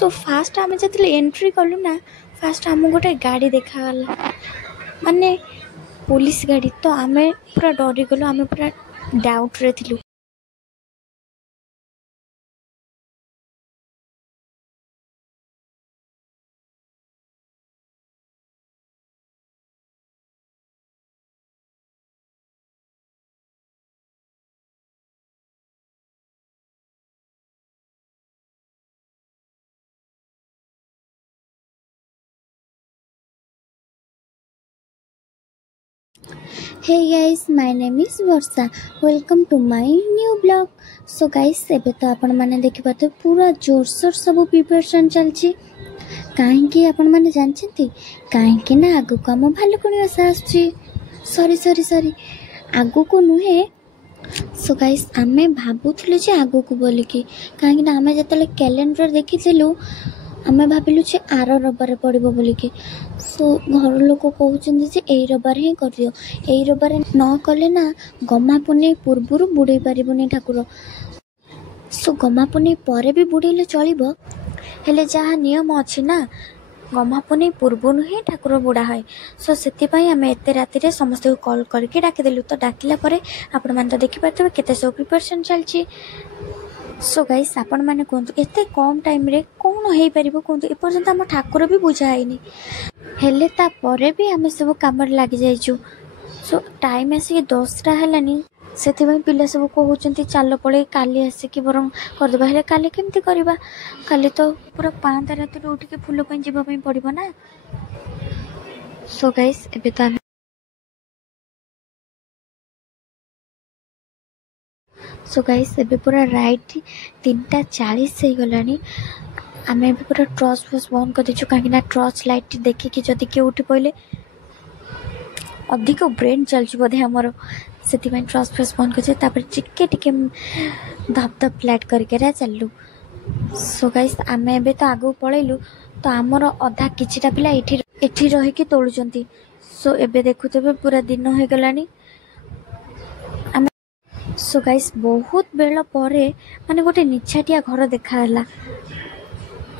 So fast आम जो entry कलु ना फास्ट आम गोटे गाड़ी देखागला माने पुलिस गाड़ी तो आम पूरा डरी गलु आम पूरा डाउट रे थिलु। Hey guys, my name is Varsha. Welcome to my new blog. So guys, एबे तो आपण माने देखि पाते पूरा जोरसोर सब प्रिपरेशन चलछि। काहेकि आपण माने जानछथि काहेकि ना आगु को हम भालुकणी ओसा आछि। सॉरी आगु को नुहे। सो गाइस आमे भाबुथिलु जे आगु को बोली कि काहेकि ना आमे जतले कैलेंडर देखिथिलु आमे भाबिलु जे आरो रबारे पड़िबो बोली कि। सो घर लोक कहउछन जे एई रबार ही कर दियो एई रबार न कले ना गमा पुने पूर्वरु बुड़े पारिबोनी ठाकुर। सो गमा पुने परे भी बुड़ेले चलिबो हेले जहा नियम अछि ना गमा पुने पूर्वरु ही ठाकुर बुड़ा है। सो सेति पई आमे एते राति रे समस्त को कॉल करके डाकी देलु। तो डाकिला परे आपण मान तो देखि पाथबे केते सब प्रिपरेशन चलछि। सो गाइस आपण माने कोंतु एते कम टाइम रे कोन हेई परिबो कोंतु ए पर्यंत हम ठाकुर भी बुझा हैनी हेले ता परे भी आमे सब काम लागी जाइछु। सो टाइम आसी 10टा हलानी सेति पई पिला सब कहउचंती चालो पळे काली आसी कि बरं कर देबा हेले काली केमती करबा काली तो पूरा 5 रात उठ के फूल पई जीवा पई पड़िबो ना। सो गाइस एबे तो सो गाइस एबे पूरा राइट 3:40 हो गलानी आमे भी पूरा टॉर्च फोर्स बंद कर दिछु काहे ना टॉर्च लाइट देखि कि जदी के उठी पइले अधिक ब्रेन चलछि बोधे हमरो सेति में टॉर्च फोर्स बंद कर तापर टिके धप धप फ्लैट करके रे चललु। सो गाइस आमे एबे तो आगु पळैलु तो हमरो अधा किछिटा पिला एठी रहि के तोळुचंती। सो एबे देखुतबे पूरा दिन हो गलानी। सो गाइस बहुत बेला परे माने गोटे निछाटिया घर देखाला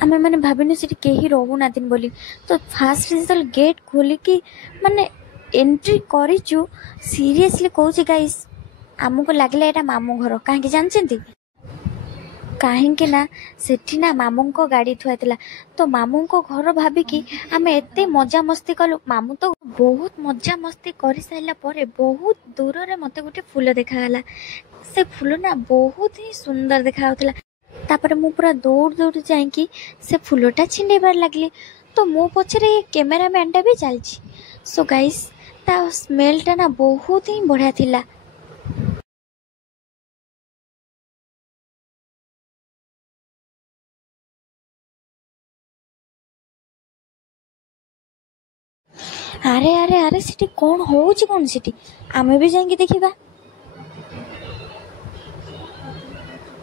आमे माने भाबिनु सिटी केही रहू ना दिन बोली। तो फास्ट रिजल गेट खोली कि माने एंट्री करिचु सीरियसली कहूची गाइस आमको लागले एटा मामू घर काहे जानछंती काहे ना सेठी ना मामू को गाड़ी थुआइतला तो मामू को घर भाबी कि आमे एते मजा मस्ती कलु। मामू तो बहुत मजा मस्ती करि साइला परे बहुत दूर रे मते गोटे फूल देखागला से फूल ना बहुत ही सुंदर देखाउतला। तापर मु पूरा दौड़ दौड़ जाई कि से फूलटा छिंडेबार लागली तो मो पछरे कैमरामैन टा भी चलछि। सो गाइस ता स्मेल टा ना बहुत ही बढ़िया थिला। अरे अरे अरे सिटी कौन होउची कौन सिटी आमे भी जाएंगे देखिबा।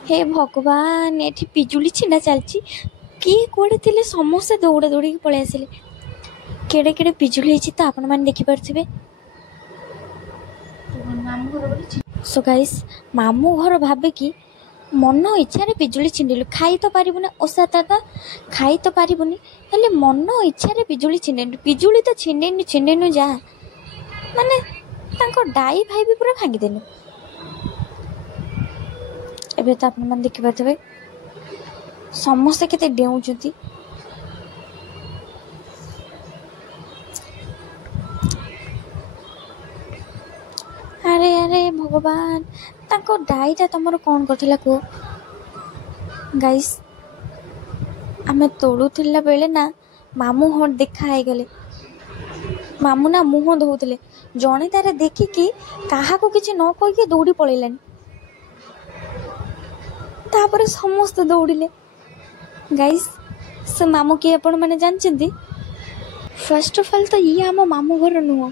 हे भगवान एठी पिजुली छिना चलची किए कोड़े थिले समस्त दौड़ा दौड़ी के पळे आसिले केड़े केड़े पिजुली हेची तो आपण मान देखि परथिबे। सो गाइस मामू घर भाबे कि मन इच्छा रे पिजुली छिंडिलु खाई तो पारिबुनी ओसाता तो खाई तो पारिबुनी हेले मन इच्छा रे पिजुली छिंडेनु पिजुली तो छिंडेनु जा माने तांको डाई भाई भी पूरा भांगी देनु। एबे तो आपण मान देखि पाथबे समस्त केते डेउचुती अरे अरे भगवान तांको डाईटा तमर कौन करथिला को गाइस आमे तोड़ू थिला बेले ना मामू हट देखा आइ गले मामू ना मुंह धोउतले जणे तारे देखि कि काहा को किछि न कहि के दौड़ी पळैलानी तापर समस्त दौड़िले। गाइस से मामू की आपण माने जानछंती फर्स्ट ऑफ ऑल तो ये आम मामू घर नुह।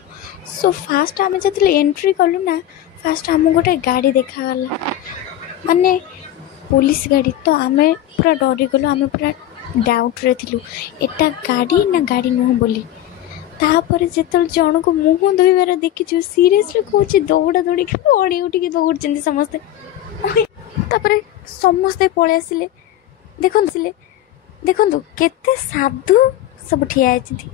सो फास्ट आम जो एंट्री कलु ना फास्ट आम गोटे गाड़ी देखागला माने पुलिस गाड़ी तो आम पूरा डरी गलु आम पूरा डाउट रे थिलु एटा गाड़ी ना गाड़ी नुह बोली। तापर जेतल जण को मुंह धोइबार देखिछु सीरियसली कहूची दौड़ा दौड़ी के पड़ी उठी दौड़चंती समस्ते तापर समस्ते पळे आसिले ଦେଖନ୍ତୁ କେତେ ସାଧୁ ସବୁ ଠିଆ ହେଇଛନ୍ତି।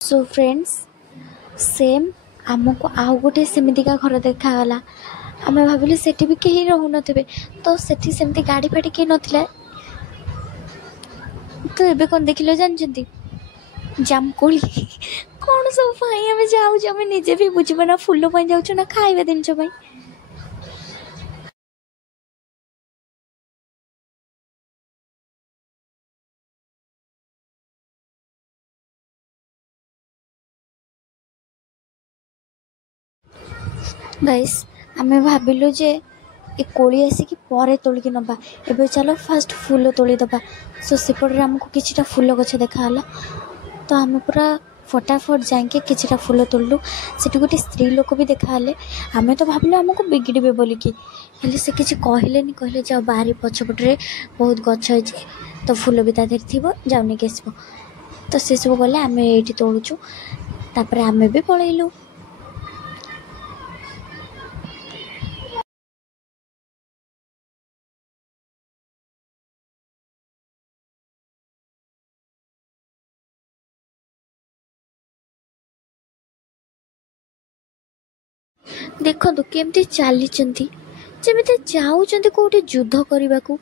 सो फ्रेंड्स सेम आमको आउ गोटे सेमितिका घर देखागला। आम भाविलु सेठी भी कहीं रहुनथिबे, तो सेठी सेमती गाड़ी फाड़ी कहीं नथिला। तो एबे कौन देखिलो जानछंती जामकोली कौन सब पाई आम जाऊँ आम निजे भी बुझे ना फुल पाई जाऊँ ना खाइबा जिनस पाई। गाइस आम भाविलु जे ए कोली आसिक पर तोलिकी नवा, एबे चलो फास्ट फुल तोलीदबा। सो सेपटे आमको किछिटा फुल गछ देखाला, तो आम पूरा फटाफट जाके किछिटा फुल तोड़लु। सेठी गोटे स्त्री लोक भी देखाले। आम तो भाविलु आमको बिगिड़े बोलिकी, हेले से किछि कहलेनी, कहले जाओ बाहरी पछपटे बहुत गछ है तो फुल भी तादेर थी जाओ नहीं आसब। तो से सब गले आम ये तोड़ुचु, तापर आम भी पलैलु। देखो केमती चली जमी जाऊँ कौटे युद्ध करने को।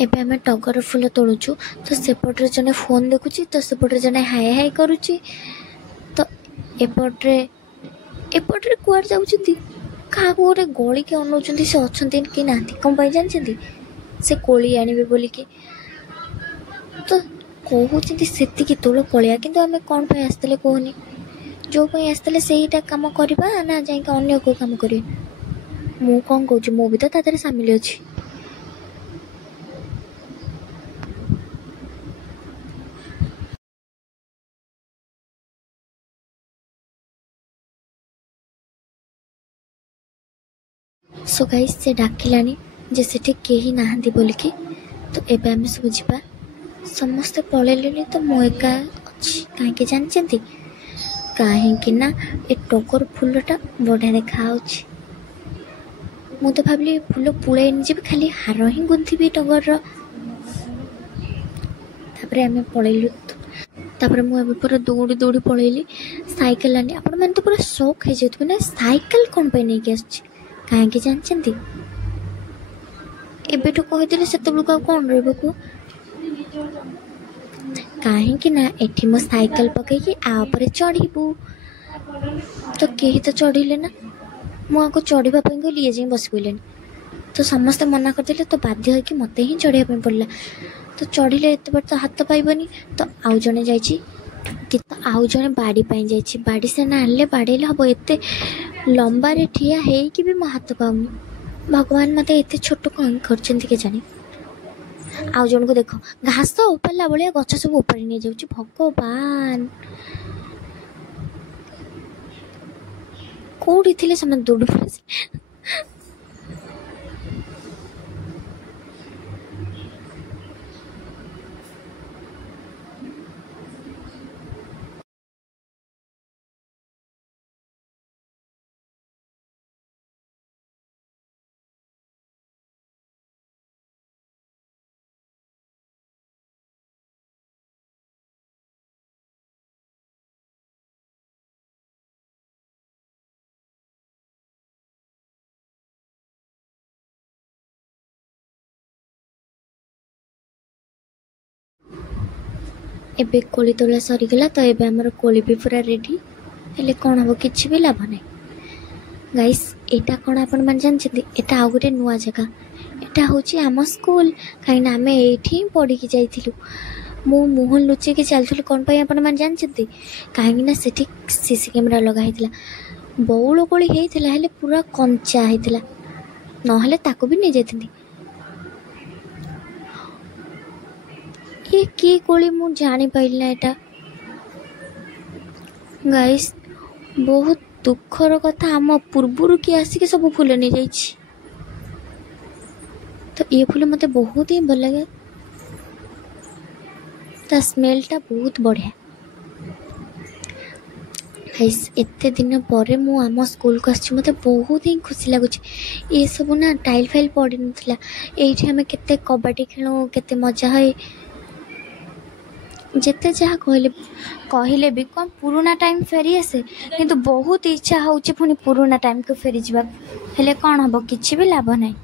एबे आम टगर फुल तोड़ुचु, तो सेपटे जने फोन देखुची, तो सेपटे जने हाय हाय करुची। तो एपटे एपटे कुआर जाउछंती क्या गोटे गली के अनौचंती, से अच्छंती कि नांती कौन पाई जानछंती से कोली आनिबे बोलिकी। तो कहउछंती सेतिकी तोड़ पळिया, किंतु आमे कोन पाई आस्तले कहनी, जो पाई आस्तले सेहीटा काम करबा ना जाई के अन्य को काम करिए। मु कोन कहउची, मु भी तो तादरे शामिल अछि। सो गाइस से डाकिलानी जे सेठी केही नाहंती बोलिकी। तो एबे आमे सब जिबा, समस्ते पळेलेनी तो मु एका अछि। काहे जानछंती काहे कि ना ए टगर फुलटा बढिया देखा आउछि। मु तो भाबली फुल पुळे निजे खाली हार ही गुंथिबी टगर रो। तापरे आमे पळेलु। तापरे मु एबे पूरा दौड़ी दौड़ी पळेली। साइकिल आनी आपण माने तो पूरा शौक हे जेतबे ना साइकिल कोन पे नै के आछि। काहे जानछंती एबे तो कहिदिले सेतबेलु का कोन रहबो को। काहे कि ना एठी मो साइकिल पकई कि आ ऊपर चढ़ीबू, तो केही तो चढ़ीले ना। मु आको चढ़ीबा पई गली ए जे बस पइलेनी, तो समस्त मना करदिले। तो बाध्य होई कि मते ही चढ़िया पई पड़ला। तो चढ़ीले एते बार तो हाथ पाइबनी, तो आउ जने जाईची कि तो आउ जने बाड़ी पाई जाईची। बाड़ी से ना आनले बाड़ेले हबो, एते लंबा रे ठिया हेई कि भी मो हाथ पाउनी। भगवान मते एते छोट कौन करछंती के जाने। आउ जन को देखो घास तो उपाला बलिया गछ सब ऊपर नहीं जाउची। भगवान कोडी थिले समान दौड़ एबे कोली तोला सरीगला तो एबे हमर कोली भी पूरा रेडी हेले कौन हम किसी भी लाभ ना गाइस एटा कौन आपण मान जानछथि एटा आ गोटे नुआ जगह एटा होची आम स्कूल कहीं आम एठी पढ़ी की जाइथिलु मु मुह लुचे के चलथुल कौन पाई आपण मान जानछथि कहीं ना सेठी सीसी कैमरा लगा हेतिला बौल कोली हेतिला हेले पूरा कंचा हेतिला नहले ताको भी नहीं जाइथिनी ये की कोली मु जानी पाइल ना एटा गाइस बहुत दुखर कथा आम पूर्वर किए आसिक सब फूल नहीं जाइछि तो ये फूल मते बहुत ही भल लगे ता स्मेलटा बहुत बढ़िया गाइस एते दिन पर मु आम स्कूल को आछि मते बहुत ही खुशी लगुछि ये सब ना टाइल फाइल पड़ी नथिला एठी हमें केते कबड्डी खेलु केते मजा होय जिते जहाँ कहले भी कौन पुराना टाइम फेरी आसे किंतु बहुत इच्छा होउछि पुनी पुराना टाइम को फेरी जीवा हेले कौन हबो किछि भी लाभ नाही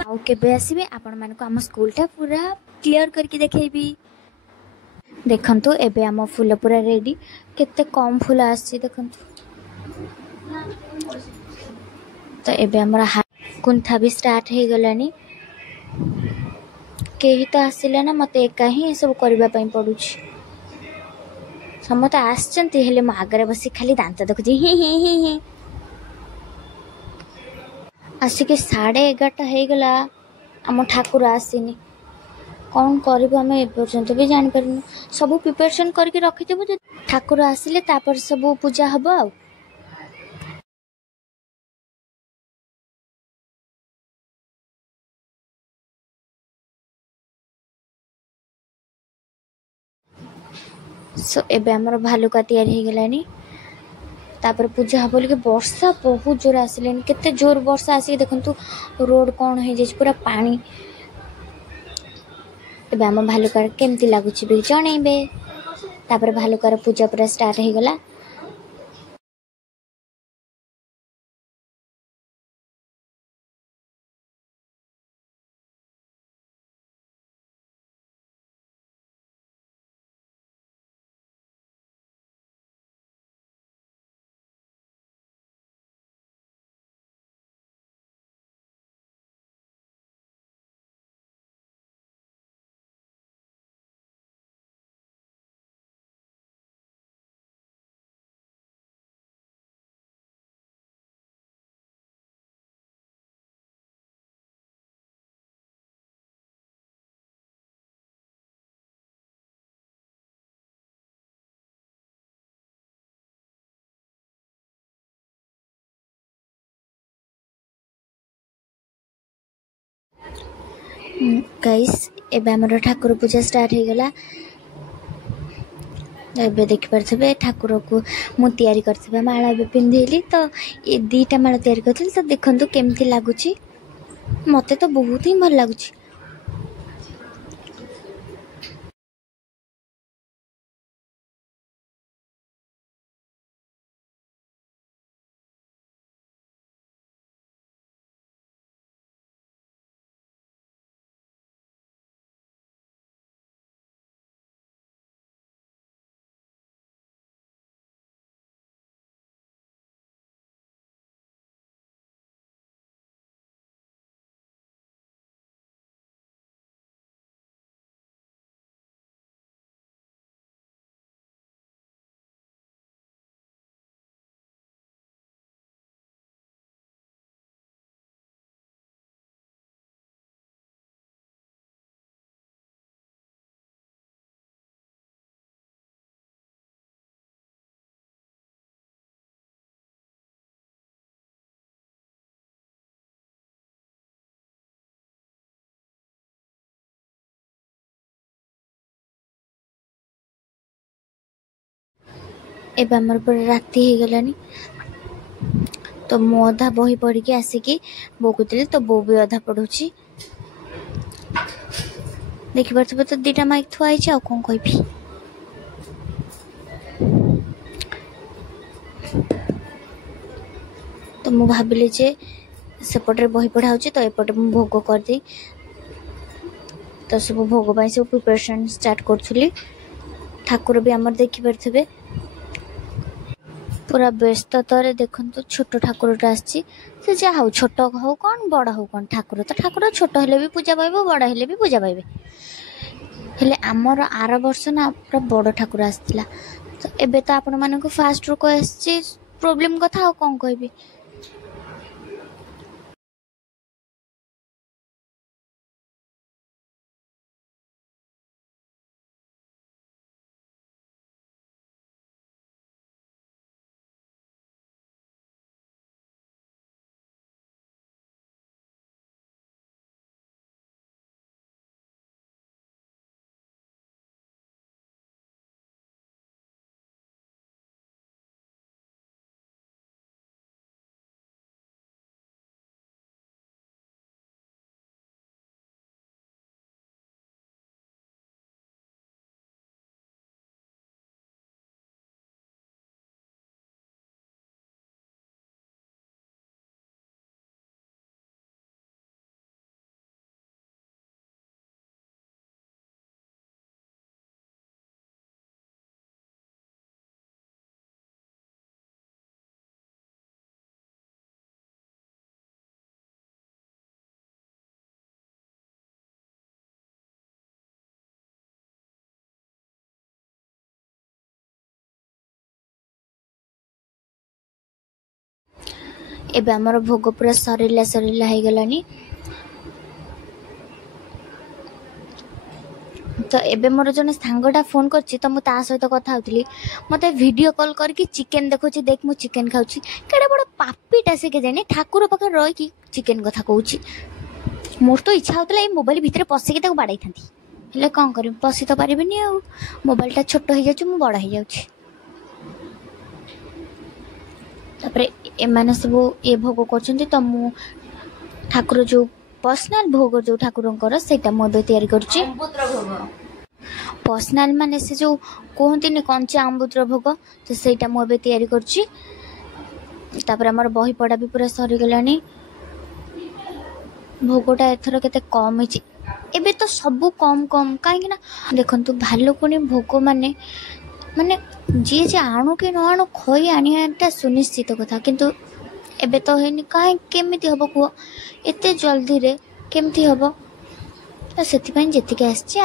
आउ केबे आसीबे आपण मान को हम स्कूलटा पूरा क्लियर करके देखेबी देखंतु एबे हम फूल पूरा रेडी केते कम फूल आसी देखंतु तो एबे हमरा कुंथा भी स्टार्ट हे गलानी केही तो आसिला ना मत एका ही सब करबा पई पडुछि समत आछंती हेले म आगरे बसी खाली दांत देखुछि ही ही ही ही आसिके 11:30 हे गला हम ठाकुर आसीनी कौन करबो हम ए पर्यंत भी जान परनु सब प्रिपरेशन करके रखि देबो ठाकुर आसिले तापर सब पूजा हबो आ सो एबे हमर भालुका तैयार हे गलानी तापर पूजा हबो लगे वर्षा बहुत जोर आसिलेन केते जोर वर्षा आसी देखंतु रोड कोन हे जे पूरा पानी एबे हम भालुका केमती लागुछि बे जणैबे तापर भालुकार पूजा पूरा स्टार्ट हे गला गाइस एबे हमर ठाकुर पूजा स्टार्ट हे गला एबे देख परथबे ठाकुर को मु तैयारी करथबे माला भी पिंधेली तो ये दीटा माला तैयारी करथल तो देखंतु केमती लागुची मते तो बहुत ही भल लागुची एबे हमर पर राती हे गलानी तो मो अधा बही पढ़ी के आसिकी बो को दिले तो बो भी अधा पढ़ुची देखि परथबे तो दीटा माइक थुआई छ कोन कहबी तो मु भाबिले जे सेपटे बही पढ़ा होची तो एपटे मु भोग कर दे तो सब भोग पाई सब प्रिपरेशन स्टार्ट करथुली ठाकुर भी आमर देखि पारथिबे पूरा व्यस्ततार देखंतु छोट ठाकुरटा आछि से जा हाउ छोट हो कौन बड़ हो कौन ठाकुर तो ठाकुर छोट हेले भी पूजा पाइबो बड़ हेले भी पूजा पाइबे हेले आमर आर वर्ष ना पूरा बड़ ठाकुर आसथिला तो एबे तो आपण मानको फास्ट रो को आछि प्रॉब्लम कथा हो कौन कहबी एबे हमर भोग पूरा सरिला सरिला हो गलानी तो एबे मोर जने सांगटा फोन करछि तो मु ता सहित कथा होतली मते वीडियो कॉल करके चिकन देखोछि देख मु चिकन खाउछि केडा बड़ पापीटा से के जाने ठाकुर पका रही कि चिकन कथा कहूछि मोर तो इच्छा होतला ए मोबाइल भितर पसिके ताको बाडाई थांती हेले कोन करी पसि तो पारिबिनी आ मोबाइलटा छोट हो जाउछि मु बड़ हो जाउछि तापरे एमाने सब ए भोग करछन्ती तो मु ठाकुर जो पर्सनल भोग जो ठाकुरंकर सेटा मु बे तयारी करछि अमृतर भोग पर्सनल माने से जो कहंती कंचा अमृतर भोग तो सेटा मु बे तयारी करछि तापर हमर बही पड़ा भी पूरा सरी गलानी भोगटा एथर केते कम हिची एबे तो सब कम कम काहे ना देखंतु भालुकुनी भोग माने माने जी जे आणु कि न आणु खई आनियाटा सुनिश्चित कथा किंतु एबे तो हेनी काहे केमिति हबो को एते जल्दी रे केमिति हबो तो सेति पई जेति के आछि